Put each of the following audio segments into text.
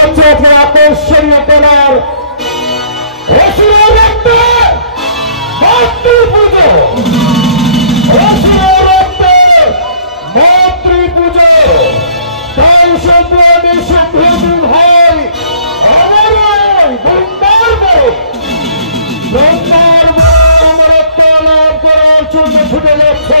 হচ্ছে আপনার আকর্ষণীয় কলার অসুরের রক্তে মাতৃ পুজো, অসুরের রক্তে মাতৃ পুজো। তাই সম্প্রদায় সম্প্রতি ভাই আমার ব্রহ্মার অমরত্ব লাভ করার জন্য ছুটে যাচ্ছে।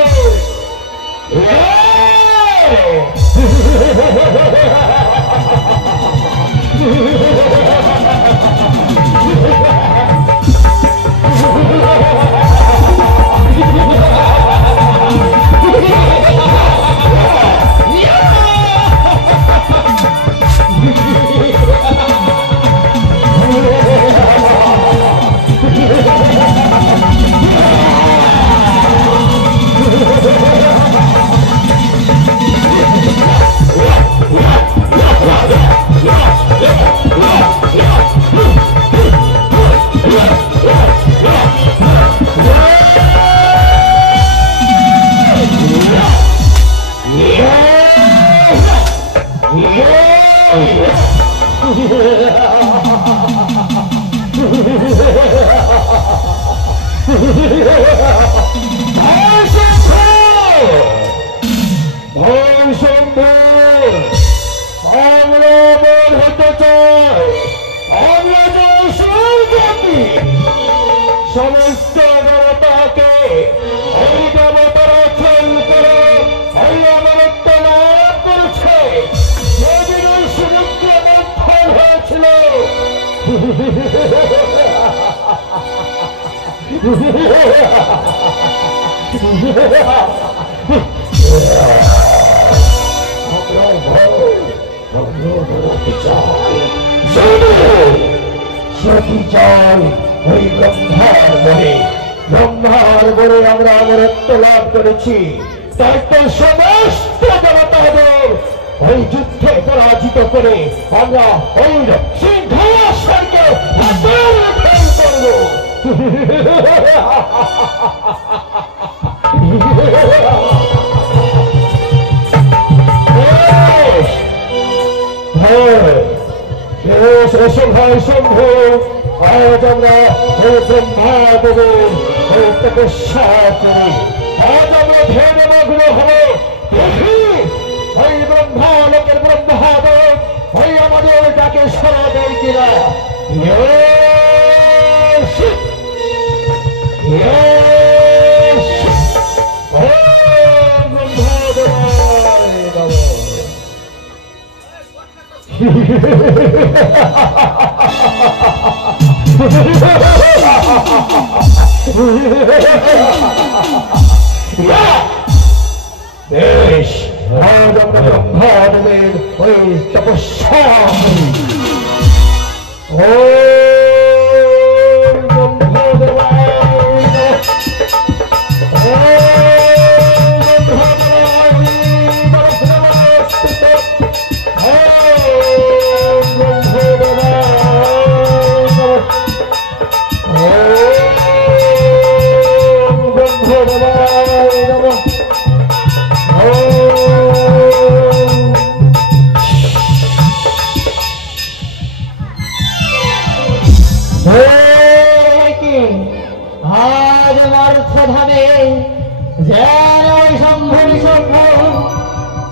সমস্ত দেবতাকে ওই দেবতার চল করে ওই অমরত্ব লাভ করেছে। সেদিন ওই সমুদ্র মন্থন হয়েছিল। সতী চাই ওই ব্রহ্মার বলে আমরা অমরত্ব লাভ করেছি। তাই তো সমস্ত দেবতাদের ওই যুদ্ধে পরাজিত করে আমরা ওই সিংহাসনকে করব। ভাই শম্ভু, আজ আমরা ওই ব্রহ্মাদেবের ওই তপস্যা করি। আজ আমরা ধেনে মগ্ন হব। দেখি ওই ব্রহ্মালোকের ব্রহ্মাদেব ওই আমাদের ডাকে সাড়া দেয় কিনা। বেশ, ব্রহ্মাদেবের ওই তপস্যা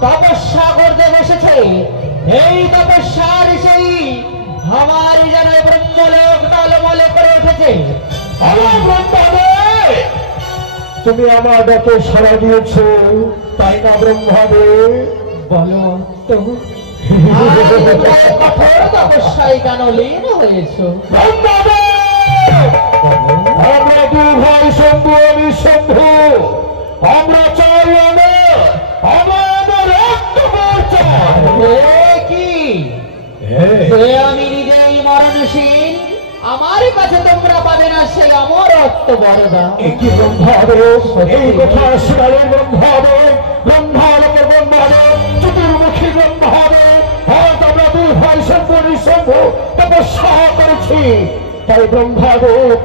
তপস্যা করতে বসেছে। এই তপস্যার সেই আমার যেন ব্রহ্মলোক টলমলে করে উঠেছে। তুমি আমার ডাকে সাড়া দিয়েছ, তাই না ব্রহ্মদেব? বলো তো কঠোর তপস্যায় কেন লীন হয়েছ? আমরা দু ভাই শম্ভু আমি শম্ভু, আমরা চাই আমি নিজেই মরণশীল, আমার কাছে তোমরা পাবে না সেই অমরত্ব বরদা। কি ব্রহ্মদেব, এই কথা শোনালেন ব্রহ্মদেব, ব্রহ্মালোকের ব্রহ্মদেব, চতুর্মুখী ব্রহ্মদেব। আজ আমরা দুই ভাই শম্ভু শম্ভু তপস্যা করেছি, তাই ব্রহ্মদেব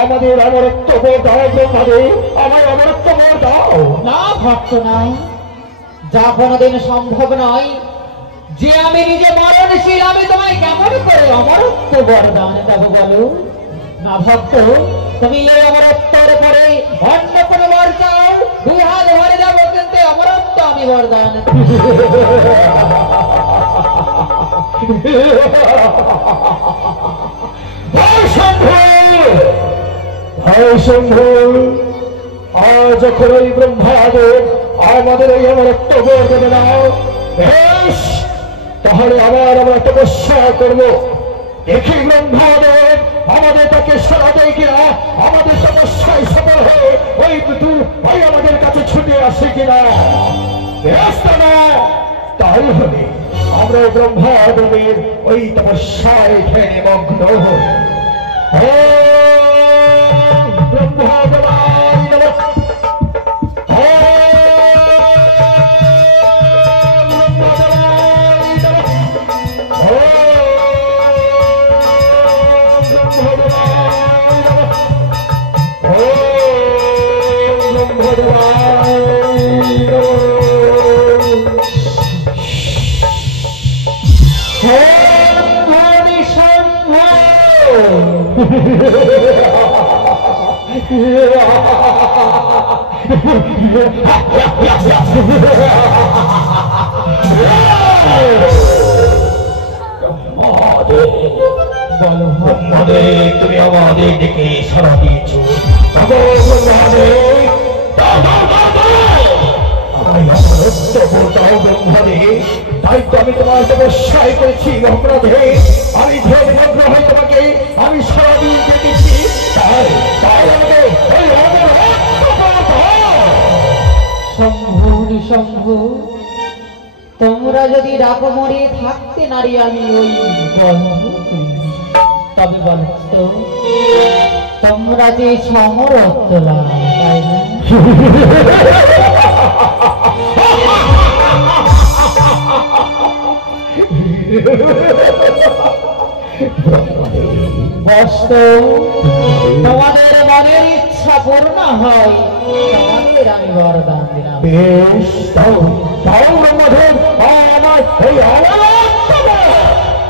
আমাদের অমরত্ব বর দাও। ব্রহ্মদেব আমার অমরত্ব বর দাও। না ভক্ত নাই, যা কোনোদিন সম্ভব নয়। যে আমি নিজে মরণশীল, আমি তোমায় কেমন করে অমরত্ব বরদান দেব বলো? না ভক্ত, তুমি এই অমরত্বের পরে অন্য কোনো বর চাও, দুই হাত ভরে যাবো, কিন্তু অমরত্ব আমি বরদান যখন ওই ব্রহ্মাদেব আমাদের এই অমরত্ব বর দেবে না, বেশ, তাহলে আবার আমরা তপস্যা করবো। দেখি ব্রহ্মাদেব আমাদের তাকে সারা দেয় কিনা, আমাদের তপস্যায় সফল হয়ে ওই আমাদের কাছে ছুটে আসে কিনা। বেশ, তাই হবে আমরা ব্রহ্মাদেবের ওই তপস্যায় ধ্যানে মগ্ন হই। তুমি আমাদের দিকে সারা দিয়েছ, তাই তো আমি তোমার তপস্যায় করেছি অপরাধে, আমি ধরে ভদ্র হয়ে তোমাকে আমি সারাদিন দেখেছি। শম্ভু, তোমরা যদি ডাকো মরে থাকতে নারী আমি ওই তবে বলতো তোমরা যে সমরত্ব তাই না? তোমাদের মনের ইচ্ছা পূর্ণ হয়, তোমাদের আমি বরদান দিলাম। বেশ,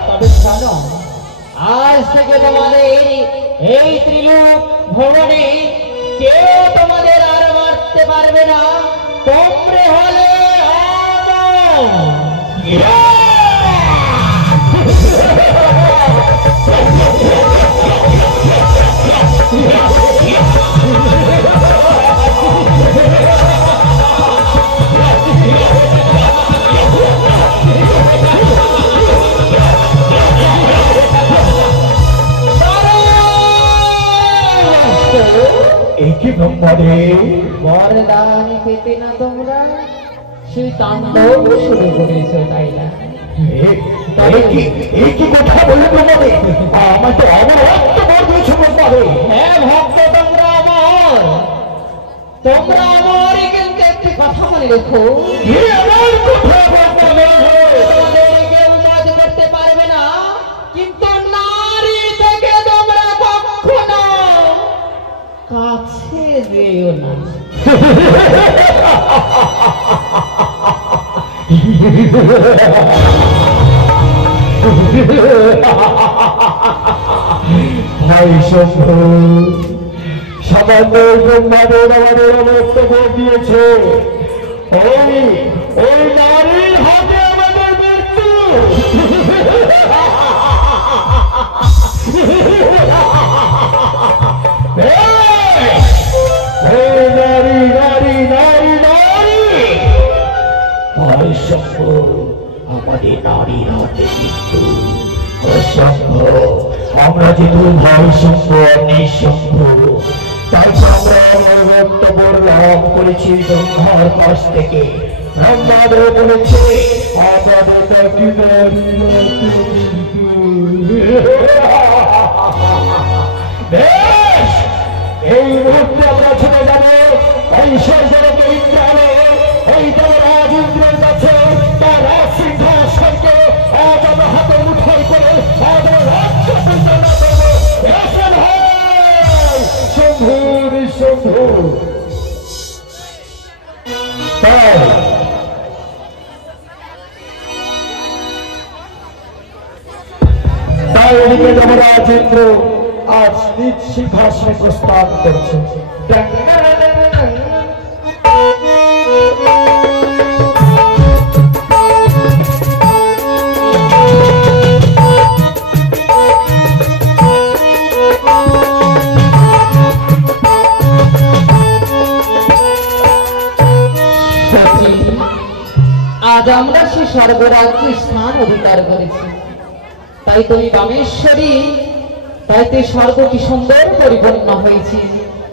তবে শোনো, আজ থেকে তোমাদের এই ত্রিলোক ভবনে কেউ তোমাদের আর মারতে পারবে না। তোমরা হলে বরদান পেতে না তোমরা সেই তাণ্ডব শুরু করেছো, তাই না? কথা বলে তোমাদের আমার তো অমরত্ব বর দিয়েছ ব্রহ্মাদেব। হ্যাঁ ভক্ত, তোমরা আমার, কিন্তু একটি কথা মনে রেখো, কেউ কাজ করতে পারবে না, কিন্তু নারী থেকে তোমরা কখনো কাছে যেও না। সামান্য ব্রহ্মাদেব আমাদের অমরত্ব বর দিয়েছে, ওই নারীর হাতে আমাদের মৃত্যু। নারী নারী নারী নারী আমাদের নারীর হাতে মৃত্যু অসম্ভব। আমরা যে দুর্ভাই শম্ভ নিঃসম্ভ, তারপর আমরা অমরত্ব বর লাভ করেছি ব্রহ্মার কাছ থেকে। ব্রহ্মাদেব বলেছে আমাদের নাকি নারী বেশ, এই মুহূর্তে আমরা ছুটে যাবো এই সর্বকে ইন্দ্রালে, এই দেবরাজ ইন্দ্রের কাছে, তার রাজ সিংহাসনকে আজ আমরা হাতে মুঠোয় করে আমাদের রাজ্য পরিচালনা করবো। শম্ভু নিঃশম্ভু আর এদিকে যমরাজ ইন্দ্র আজ নিজ সিংহাসনে প্রস্থান করছে। আজ আমরা সে স্বর্গরাজ্যে স্থান অধিকার করেছি, তাই তুমি বামেশ্বরী, তাই তো স্বর্গ কি সুন্দর পরিপূর্ণ হয়েছে।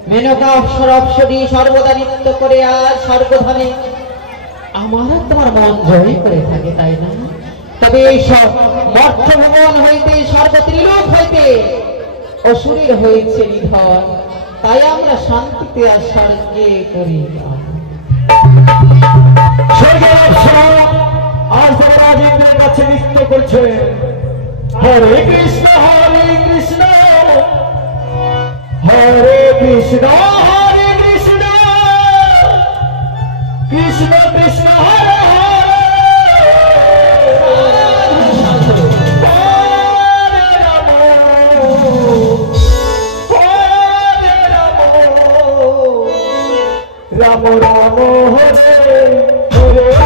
মেনকা অপ্সর অপ্সরী সর্বদা নৃত্য করে আজ স্বর্গধামে আমার তোমার মন জয় করে থাকে, তাই না? তবে এই সব মর্ত্যভুবন হইতে স্বর্গ ত্রিলোক হইতে অসুরের হয়েছে নিধন, তাই আমরা শান্তিতে আর স্বর্গে করি। আজ যমরাজ ইন্দ্রের কাছে নৃত্য করছে, হরে কৃষ্ণ হরে কৃষ্ণ হরে কৃষ্ণ হরে কৃষ্ণ কৃষ্ণ কৃষ্ণ হরে রাম রাম হরে হরে।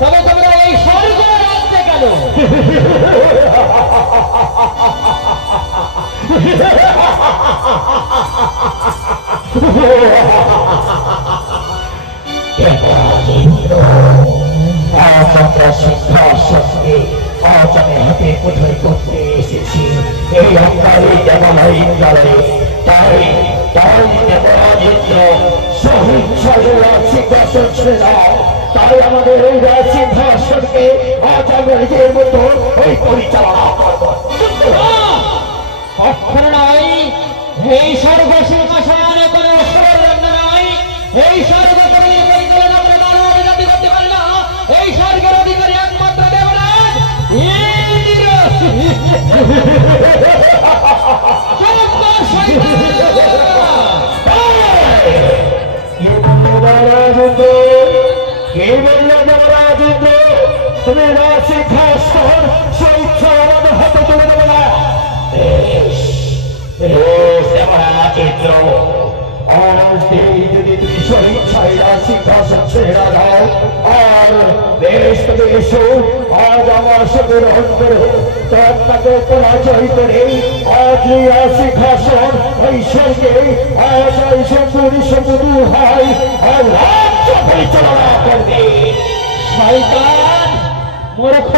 তবে তোমরা এই স্বর্গ রাজ্যে কেন? সিংহাসনে আজ আমি হাতে কোথায় করতে এসেছি এই অঙ্গারে দেবালয় ইন্দ্রালয়ে, তাই তাই দেবরাজ ইন্দ্র সহিংসায় সিংহাসন ছেড়ে দাও। তাই আমাদের এই সিংহাসনকে আজ আমরা নিজের মতো ওই পরিচালনা করবো। কখনো নয়, এই স্বর্গ সিংহাসনে কোনো অসুরের জন্য নয়, এই স্বর্গ করতে পারে না, এই স্বর্গের অধিকারী একমাত্র দেবরাজ ইন্দ্র। চিত্র আজ যদি তুমি স্বইচ্ছায় সিংহাসন ছেড়ে দাও আর বেশ তবে এসো আজ আমার সঙ্গে গ্রহণ করো তাকে পরাজয় করে আজ সিংহাসন ওই স্বর্গে আজ ওই সম্পূর্ণ হয় আর রাজ্য পরিচালনা করবে। শয়তান মূর্খ,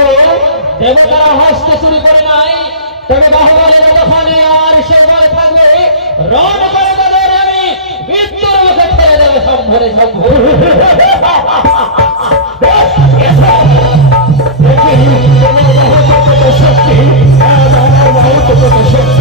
দেবতারা হস্ত চুরি করে নাই, তবে বাহুবলে যতক্ষণে আর সে বলে থাকবে রণ করে তাদের আমি মৃত্যুর মুখে ঠেলে দেবে সম্ভরে সম্ভর। শক্তি শক্তি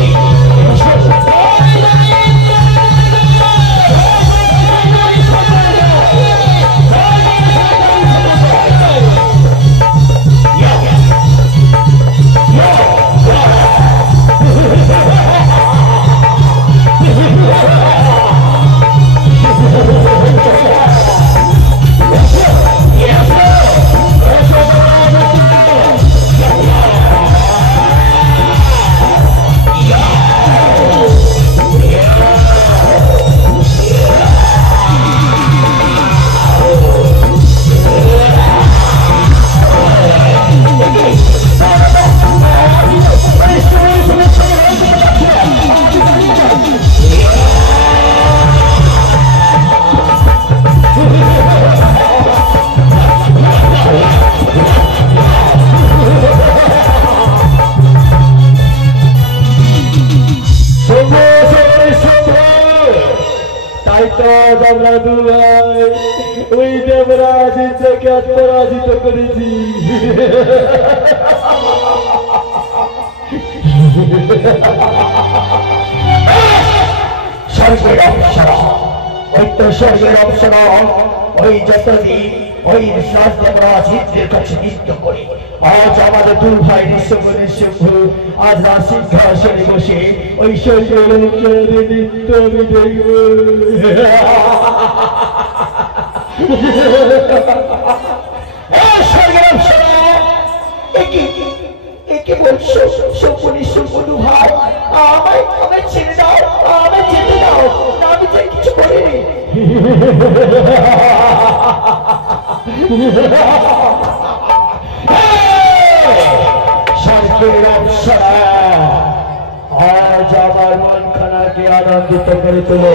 আমরা দুই ওই দেবরাজ থেকে পরাজিত করেছি। স্বর্গের অপ্সরা ওই তো স্বর্গের অপ্সরা ওই যতদিন ওই দেবরাজ ইন্দ্রের কাছে নৃত্য করে আজ আমাদের দুই ভাই ঋষভ আজ সিংহাসনে বসে ওই স্বর্গের নৃত্য আমি দেখব। স্বর্গের অপ্সরা একে বলছো সম্পূর্ণ ভাই আমায় ছেড়ে দাও, আমায় যেতে দাও, আমি তাই কিছু করিনি। স্বর্গের অপ্সরা আজ আমার মনখানাকে আনন্দিত করে তোলো।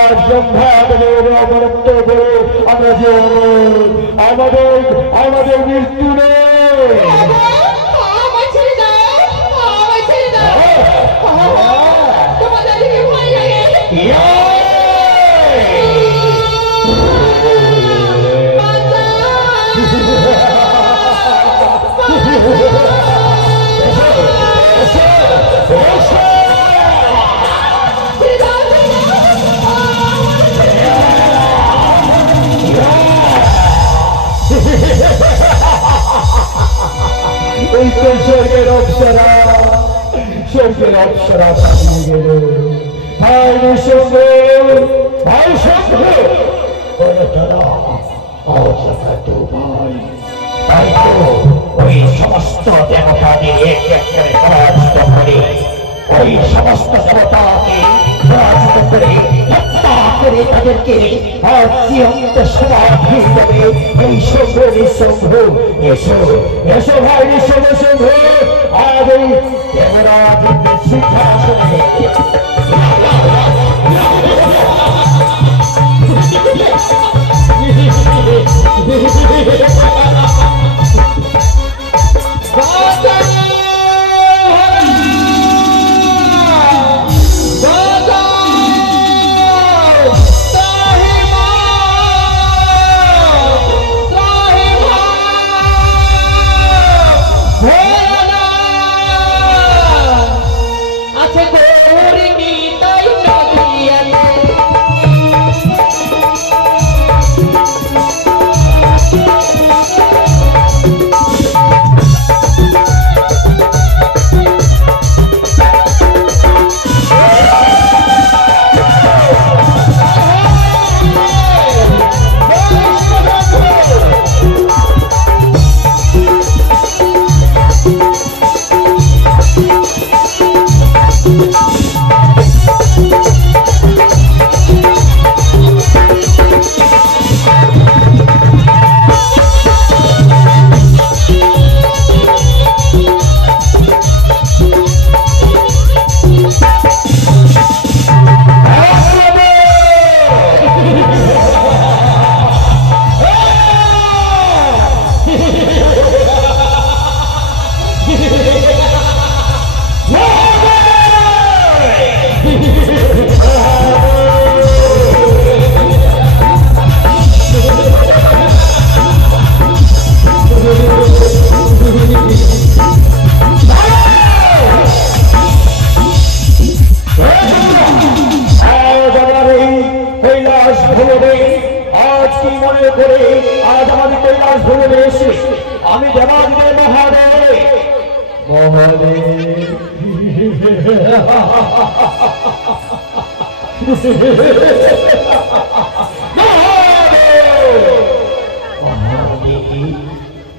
আর ব্রহ্মাদের অমরত্ব বলে আমরা যে আমাদের মৃত্যু নেই। স্বর্গের অপ্সরা পালিয়ে গেল। ভাই তাই তো ওই সমস্ত দেবতাদের এক এক করে পরাজিত করে ওই সমস্ত দেবতাকে পরাজিত করে হত্যা করে তাদেরকে অত্যন্ত সমাধি দেবে এই শম্ভ নিঃশম্ভ। এসো এসো ভাই নিঃশম্ভ আজ এই দেবরাজ সিংহাসনে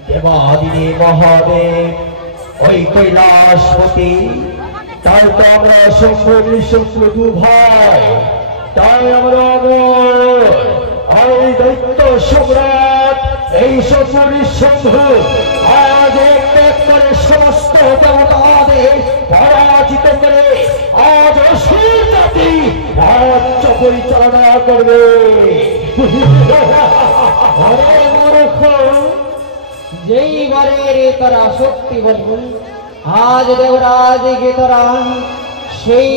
দেবাদিনী মহাদেব ওই কৈলাসপতি, তাই তো আমরা শম্ভু ভাই, তাই আমরা এই দৈত্য সম্রাট এই শম্ভু আজ এক করে সমস্ত দেবতাদের পরাজিত করে আজ অসুর জাতি রাজ্য পরিচালনা করবে। যেই বারের তারা শক্তি বলুন, আজ দেবরাজকে তোরা সেই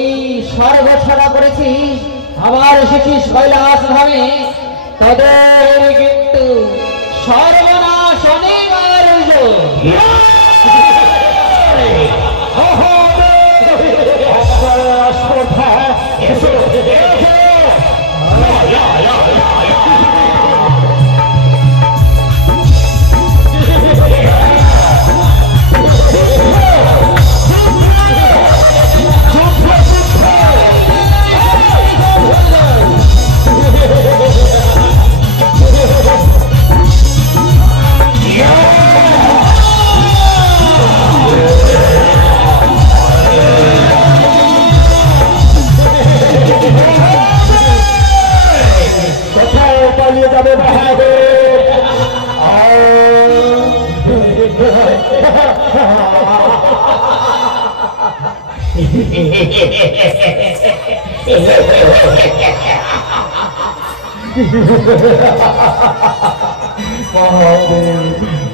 স্বর্গ ছাড়া করেছিস, আবার এসেছিস কৈলাস ধামে, তাদের কিন্তু সর্বনাশ অনিবার্য।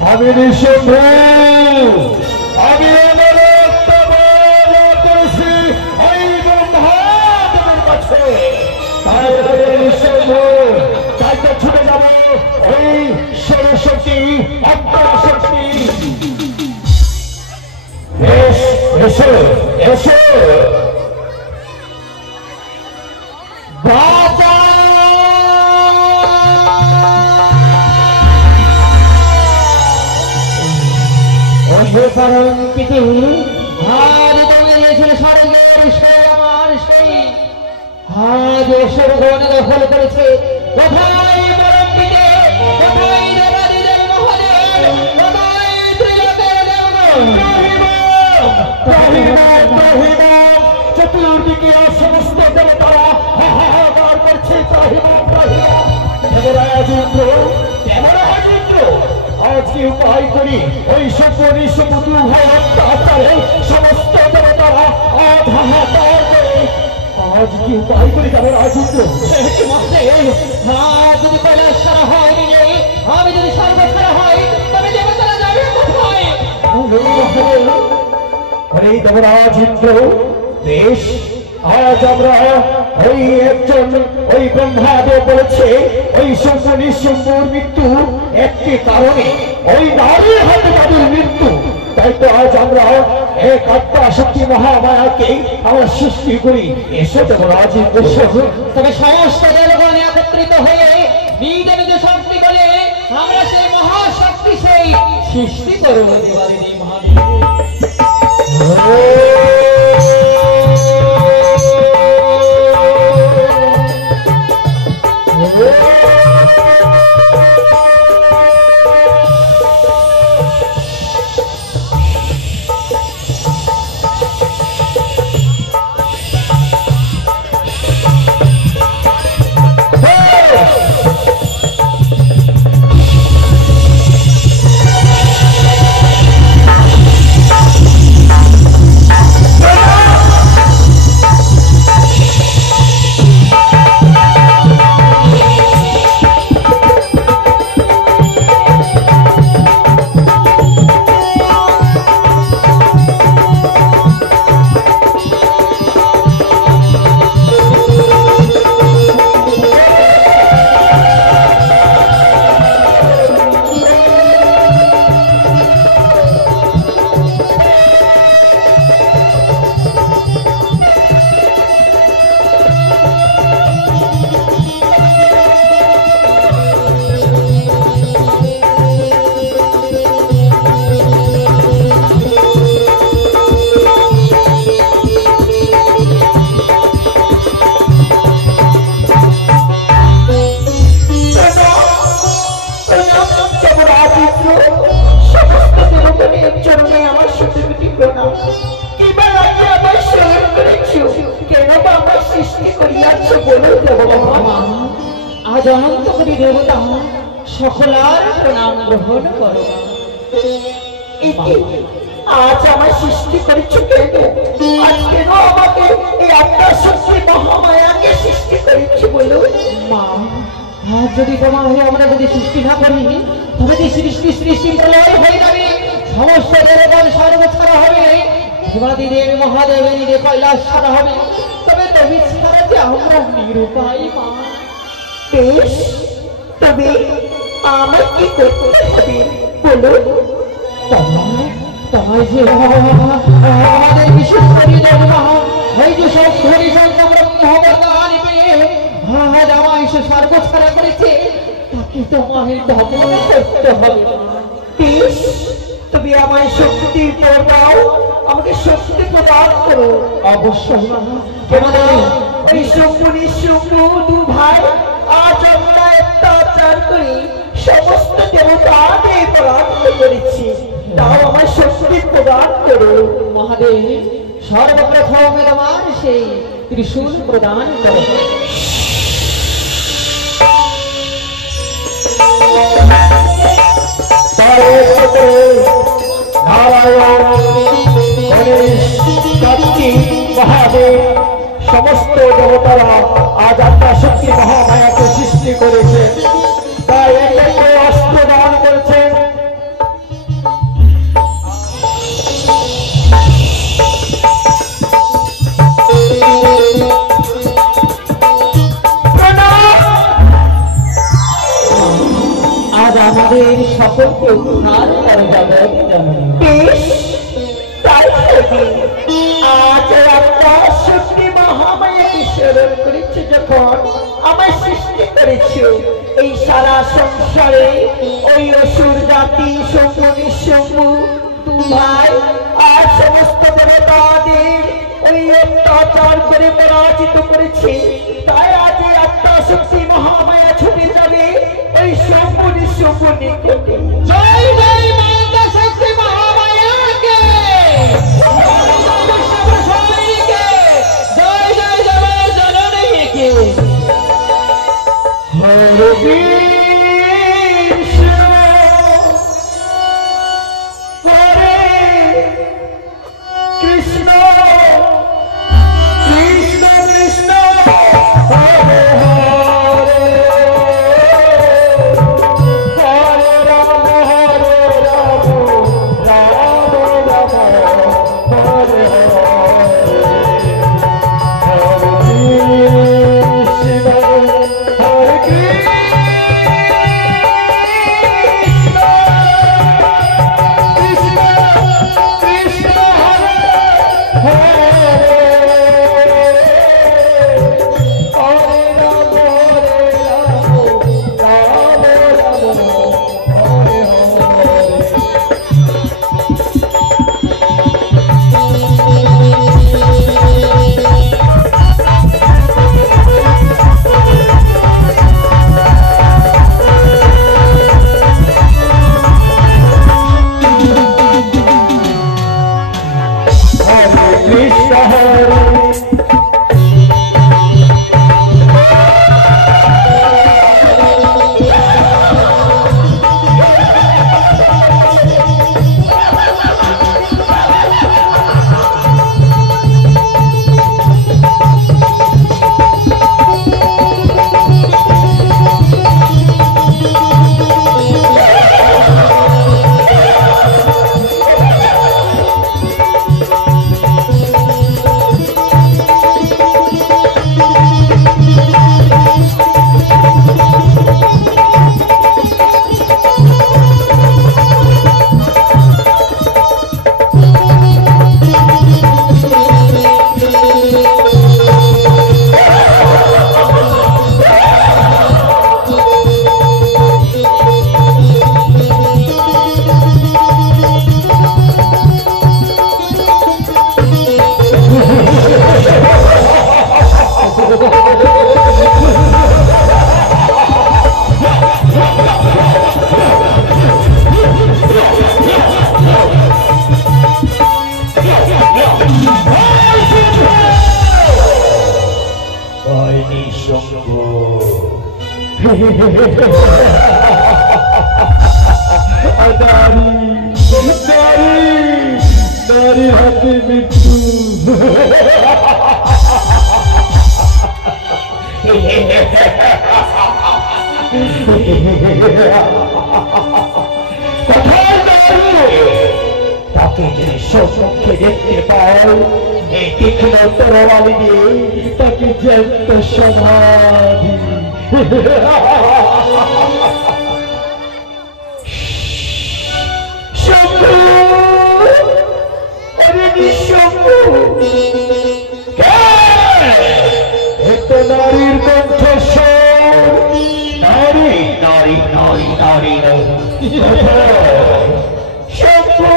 আমি নিঃসন্দেহ আমি করেছি এই ব্রহ্মাণ্ডের কাছে, তাই তাই তো ছুটে যাব ওই সরস্বতী অন্তঃশক্তি। এসো এসো আজ তুমি স্বর্গের সেই আমার সেই আজ স্বর্গনে দখল করেছে। কোথায় পরমপিতে, কোথায় দেবাদিদেব মহাদেব, কোথায় ত্রিলোকের দেবগণ? চতুর্দিকে সমস্ত দেবতারা হাহাকার করছে। আজকে উপায় করি ওই সপরিষবধূ ভাই অত্যাচারে সমস্ত দেবতারা আজ হাহাকার করে। আজ কি উপায় করি তাদের রাজেন্দ্র? যদি কৈলাস ছাড়া হয়, আমি যদি স্বর্গ ছাড়া হয়, তবে দেবতারা যাবে কোথায়? এই দেবরাজেন্দ্র বেশ, আজ আমরা ওই একজন ওই ব্রহ্মাদেব বলেছে ওই শম্ভুর মৃত্যু একটি কারণে, ওই নারীর হাতে তাদের মৃত্যু। তাই তো আজ আমরা এক আত্মা শক্তি মহামায়াকে আমরা সৃষ্টি করি। এসো দেবরাজেন্দ্র, তবে সমস্ত দেবগণ একত্রিত হয়ে নিজ নিজ শক্তি বলে আমরা সেই মহাশক্তি সেই সৃষ্টি করব। দেবাদিনী মহাদেব প্রণাম। কিবা লাগে আমার স্মরণ করেছো, কেন বা আমার সৃষ্টি করিয়াছ বলো দেবতা। আজ অনন্ত কোটি দেবতা সকলার প্রণাম গ্রহণ করো। আজ আমার সৃষ্টি করেছো কেন? আজ কেন আমাকে এই আত্মা শক্তি মহামায়াকে সৃষ্টি করেছো বলো? মা, আজ যদি তোমাকে আমরা যদি সৃষ্টি না করি, তবে যে সৃষ্টি প্রলয় হয়ে যাবে, সমস্ত দেবগণ স্বর্গ ছাড়া হবে, দেবাদি দেব মহাদেবের যে কৈলাস ছাড়া হবে, তবে তুমি ছাড়া যে আমরা নিরুপায় মা। বেশ, তবে আমার কি করতে হবে বলো? তোমায় যে আমাদের বিশেষ করে দেবমা, এই যে সব ঘড়ি সংগ্রাম মহাবতার পেয়ে আজ আমায় সে স্বর্গ ছাড়া করেছে, তাকে তোমায় দমন করতে হবে। বেশ, তুমি আমায় শক্তি দাও, আমাকে শক্তি প্রদান করো। অবশ্যই মা, আমাদের ওই শম্ভু দু ভাই আজ আমরা অত্যাচার করে সমস্ত দেবতাদের পরাস্ত করেছি, তাও আমার শক্তি প্রদান করো। মহাদেব সর্বপ্রথম তোমার সেই ত্রিশূল প্রদান করো। নারায়ণ, গণেশ, কার্তিক, মহাদেব সমস্ত দেবতারা আজ আত্মা শক্তি মহামায়াকে সৃষ্টি করেছে, তাই একে অস্ত্র দান করেছেন। আজ আমাদের সকলকে উদ্ধার করে যাবে। বেশ, তাই হবে। আজ আত্মা শক্তি মহামায়াকে স্মরণ করেছে যখন আমার সৃষ্টি করেছো, এই সারা সংসারে ওই অসুর জাতি শম্ভু নিঃশম্ভু দু ভাই আর সমস্ত দেবতাদের ওই অত্যাচার করে পরাজিত করেছে, তাই আজ এই আত্মা শক্তি মহামায়া ছুটে যাবে ওই শম্ভু নিঃশম্ভু নিকটে। জয় জয় মাতা শক্তি মহামায়াকে, জয় জয় জয় জননীকে। হরে কৃষ্ণ হরে নারীর হাতে মৃত্যু। তাকে যদি সম্মুখে দেখতে পাও, এই তীক্ষ্ণ তরবারি দিয়ে তাকে জ্যান্ত সমাধি। শম্ভু, আরে নিঃশম্ভু, একটা নারীর কণ্ঠস্বর। নারী নারী নারী নারী শম্ভু,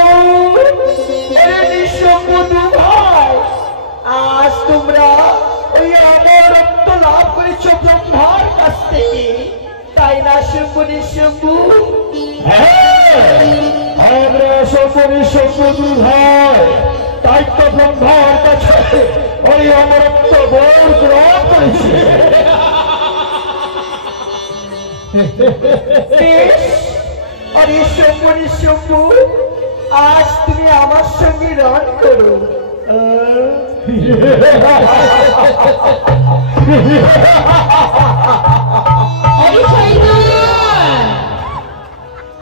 আরে নিঃশম্ভু ভাই, আজ তোমরা ওই অমরত্ব লাভ করেছো ব্রহ্মার কাছ থেকে, তাই না শম্ভু নিঃশম্ভু? আমরা সকলে সকল ভাই, তাই তো ব্রহ্মার কাছে ওই অমরত্ব বর গ্রহণ করেছি। আরে শম্ভু নিঃশম্ভু, আজ তুমি আমার সঙ্গে রণ করো।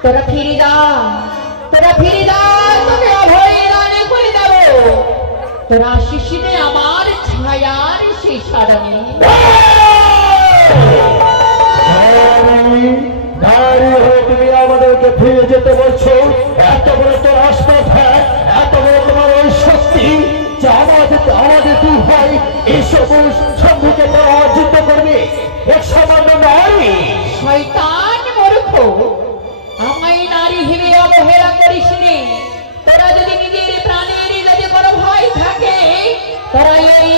তোরা ফিরে যা, তোরা ফিরে যা, তোকে অভয় দানে করে দেব। তোরা শিশিরে আমার ছায়ার সেই সারণী। নারী হয়ে তুমি আমাদেরকে ফিরে যেতে বলছো? এত বড় তোর আস্পর্ধা, এত বড় তোমার ওই শক্তি যে আমাদের দুই ভাই এই সবুজ শম্ভুকে পরাজিত করবে? এক সামান্য নারী। শয়তান মূর্খ, আমায় নারী ভেবে অবহেলা করিস নি। তোরা যদি নিজের প্রাণের যদি কোনো ভয় থাকে, তোরা এই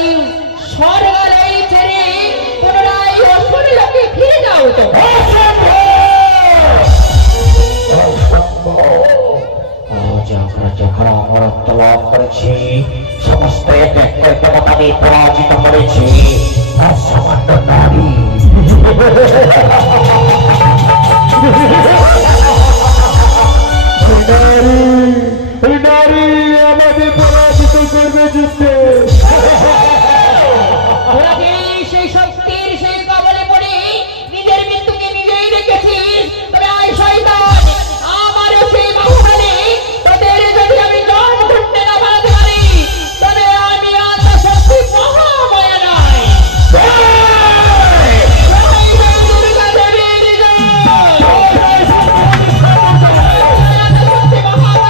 স্বর্গালয় ছেড়ে পুনরায় অসুর লোকে ফিরে যাও। তো আজ আমরা যখন অমরত্ব লাভ করেছি, সমস্ত এক এক করে তোমাকে পরাজিত করেছি। আর সামান্য নারী নারী আমাদের পরাজিত করবে যুদ্ধে। ওরা যে সেই শক্তির সেই কবলে পড়ে নিজের মৃত্যুকে নিজেই রেখেছিস। তবে আয় শয়তান, আমারও সেই বাহুবলে তোদের যদি আমি জন ঘুরতে না বাড়াতে পারি, তবে আমি আত্মা শক্তি মহামায়া নয়। দুর্গা দেবীর জয়। আত্মা শক্তি মহামায়া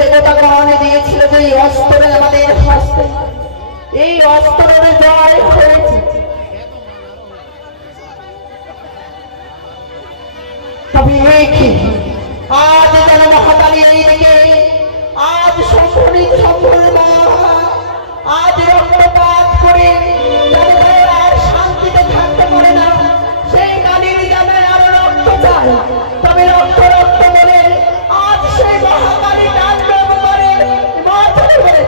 দেবতাগণ দিয়েছিল যে অস্ত্র আমাদের হস্তে, এই অস্ত্রের জয় হয়েছে। তবে আজ যেন মহাকালী এই দিকে আজ সম্পূর্ণ আজ রক্তপাত করে যাদের আর শান্তিতে থাকতে পারে না, সেই কালীর জানায় আরো রক্ত চায়। তবে রক্ত রক্ত বলে আজ সেই মহাকালী তাণ্ডব করে মাথা ধরে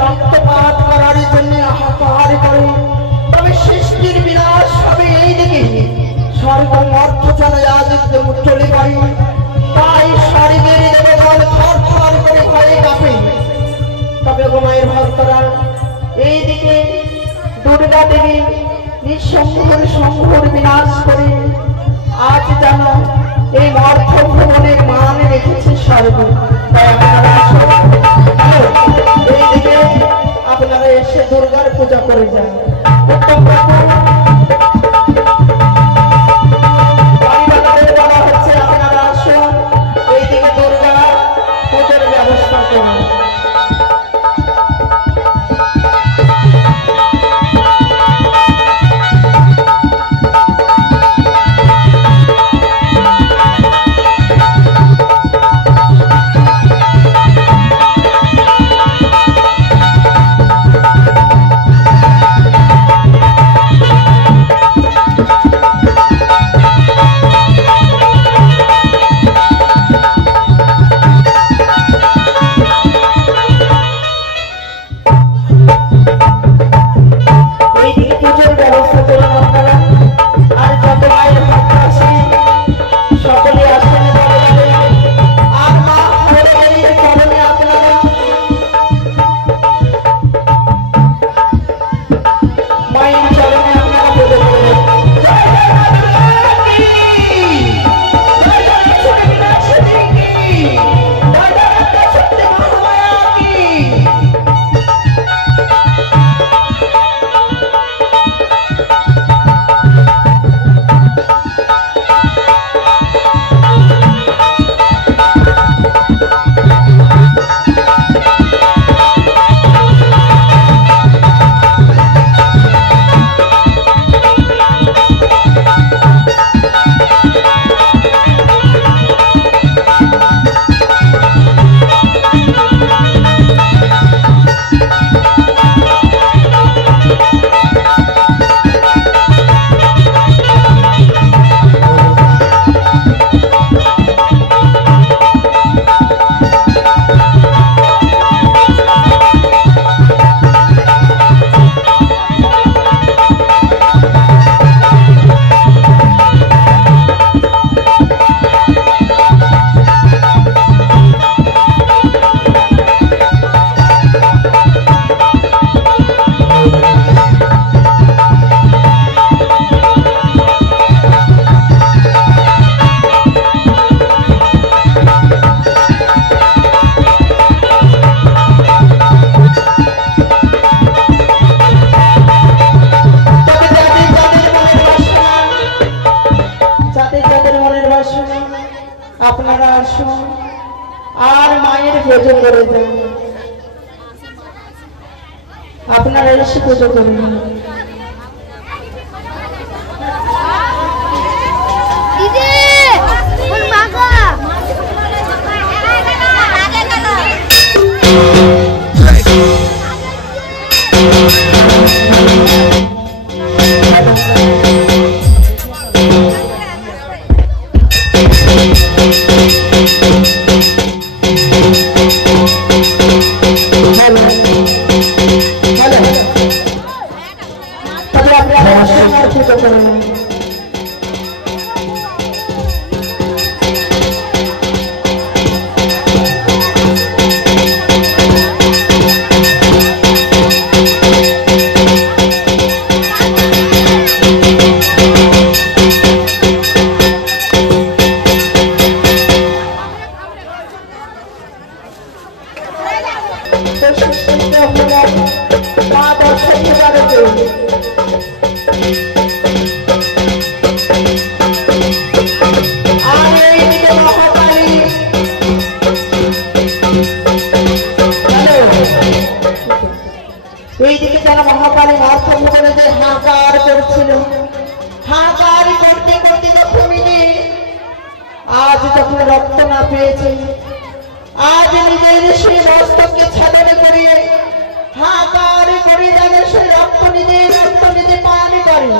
রক্তপাত করার জন্য হাহাকার করে। তবে সৃষ্টির বিনাশ হবে এই দিকে, স্বর্গ মর্ত যেন আজ চলে পারে। তাই স্বর্গের দেবগণ থর থর করে ভয়ে কাঁপে। তবে গোমায়ের ভক্তরা এই দিকে দুর্গা দেবী নিঃসংঘর বিনাশ করে আজ যেন এই মর্ত ভুবনের মান রেখেছে স্বর্গ। এইদিকে আপনারা এসে দুর্গার পূজা করে যান। বলা হচ্ছে আপনারা আসুন, এইদিকে দুর্গা পূজার ব্যবস্থা করুন। আপনারা আসুন আর মায়ের পুজো করে যান। আপনারা এসে পুজো করুন। প্রশিক্ষিত হলেন মা দর্শনী বাড়িতে। আর এইদিকে মহাকালী এইদিকে যারা মহাকালী মার্থম করে যে হাঁকার করছিল, হাঁকার করতে করতে প্রমিনি আজ যখন রক্ত না পেয়েছে, আজ নিজের সেই মস্তককে ছেদন করিয়ে হাঁকার করে জানে সেই রক্ত নিজে পান করে।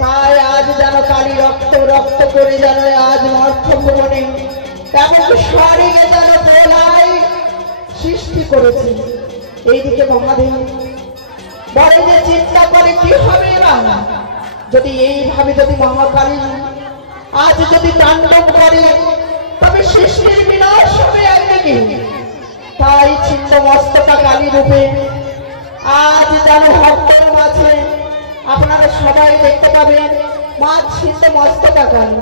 তাই আজ যেন কালী রক্ত রক্ত করে যেন আজ মার্থম ভবনে কেমন স্বর্গে যেন প্রলয় সৃষ্টি করেছে। এইদিকে মহাদেব বড় যে চিন্তা করে কি হবে না, যদি এইভাবে যদি মহাকালী আজ যদি তাণ্ডব করে তবে সৃষ্টির বিনাশ হবে একদিকে। তাই ছিন্ন মস্তকা কালী রূপে আজ যেন ভক্তের মাঝে আপনারা সবাই দেখতে পাবেন মা ছিন্ন মস্তকা কালী।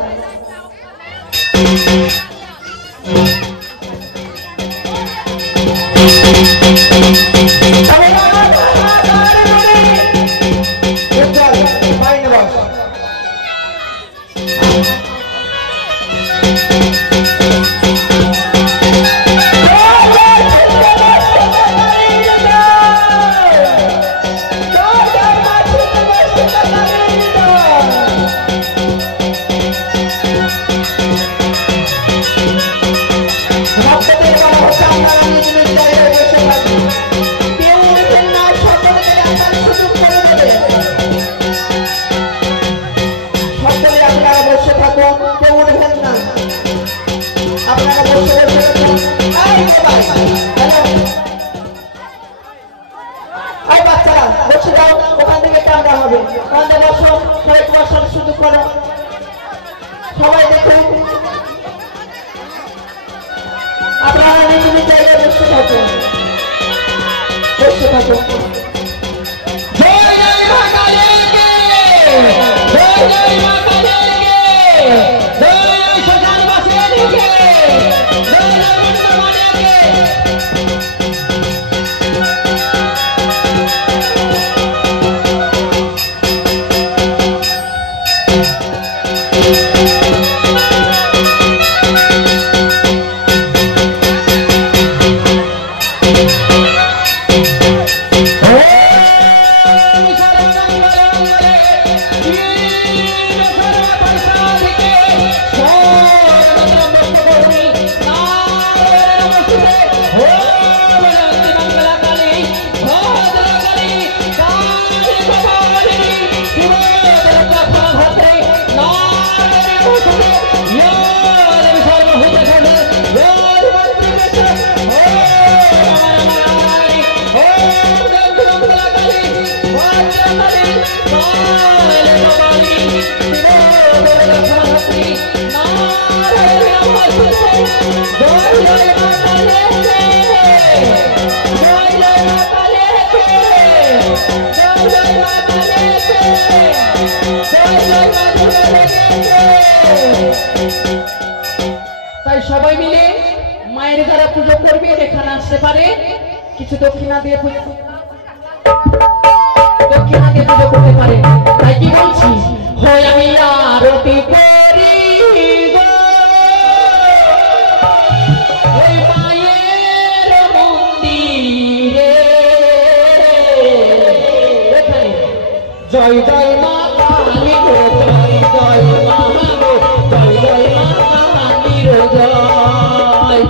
সবাই দেখুন আপনারা নিজের জায়গায় বসে থাকুন, বসে থাকুন। জয় জয় মা কালীকে, জয় জয় মা কালীকে, জয় জয় শ্মশান বাসিনীকে, জয় জয় মন্দিরমানিকে। তাই সবাই মিলে মায়ের যারা পুজো করবে এখানে আসতে পারে, কিছু দক্ষিণা দিয়ে পুজো করতে পারে। তাই কি বলছি, হয় আমি আরতি করি ওই মায়ের মন্দিরে, জয় জয় মা কালী গো, জয় জয় মা গো, জয় জয় মা কালী গো, জয়।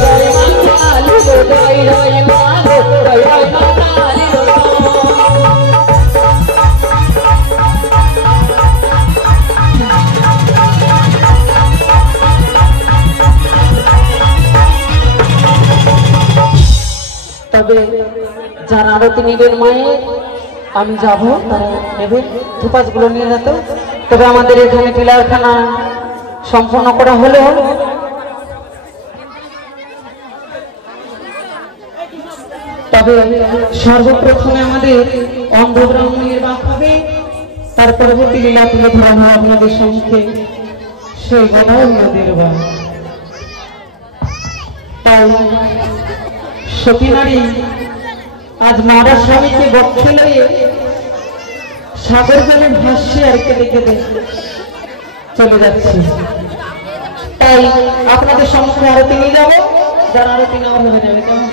জয় জয় মা কালী গো, জয় জয় মা গো, জয় জয় মা কালী গো। তবে যারা আরতি নিবেন মায়ের আমি যাব, তারা নেবে ধূপাসগুলো নিয়ে যেত। তবে আমাদের এখানে পিলারখানা সম্পন্ন করা হলো। তবে সর্বপ্রথমে আমাদের অন্ধব্রাহ্মণের বাক হবে, তার পরবর্তী লীলা তুলে ধরা হয় আপনাদের সম্মুখে, সেই গদাই নদীর বাক। তাই সতী নারী আজ মহারাজ স্বামীকে বক্ষে লইয়ে সাগর জলে ভাসছে আর কেঁদে কেঁদে চলে যাচ্ছে। তাই আপনাদের সম্মুখে আরতি নিয়ে যাবো, যারা আরতি নেওয়া হয়ে যাবে কেমন?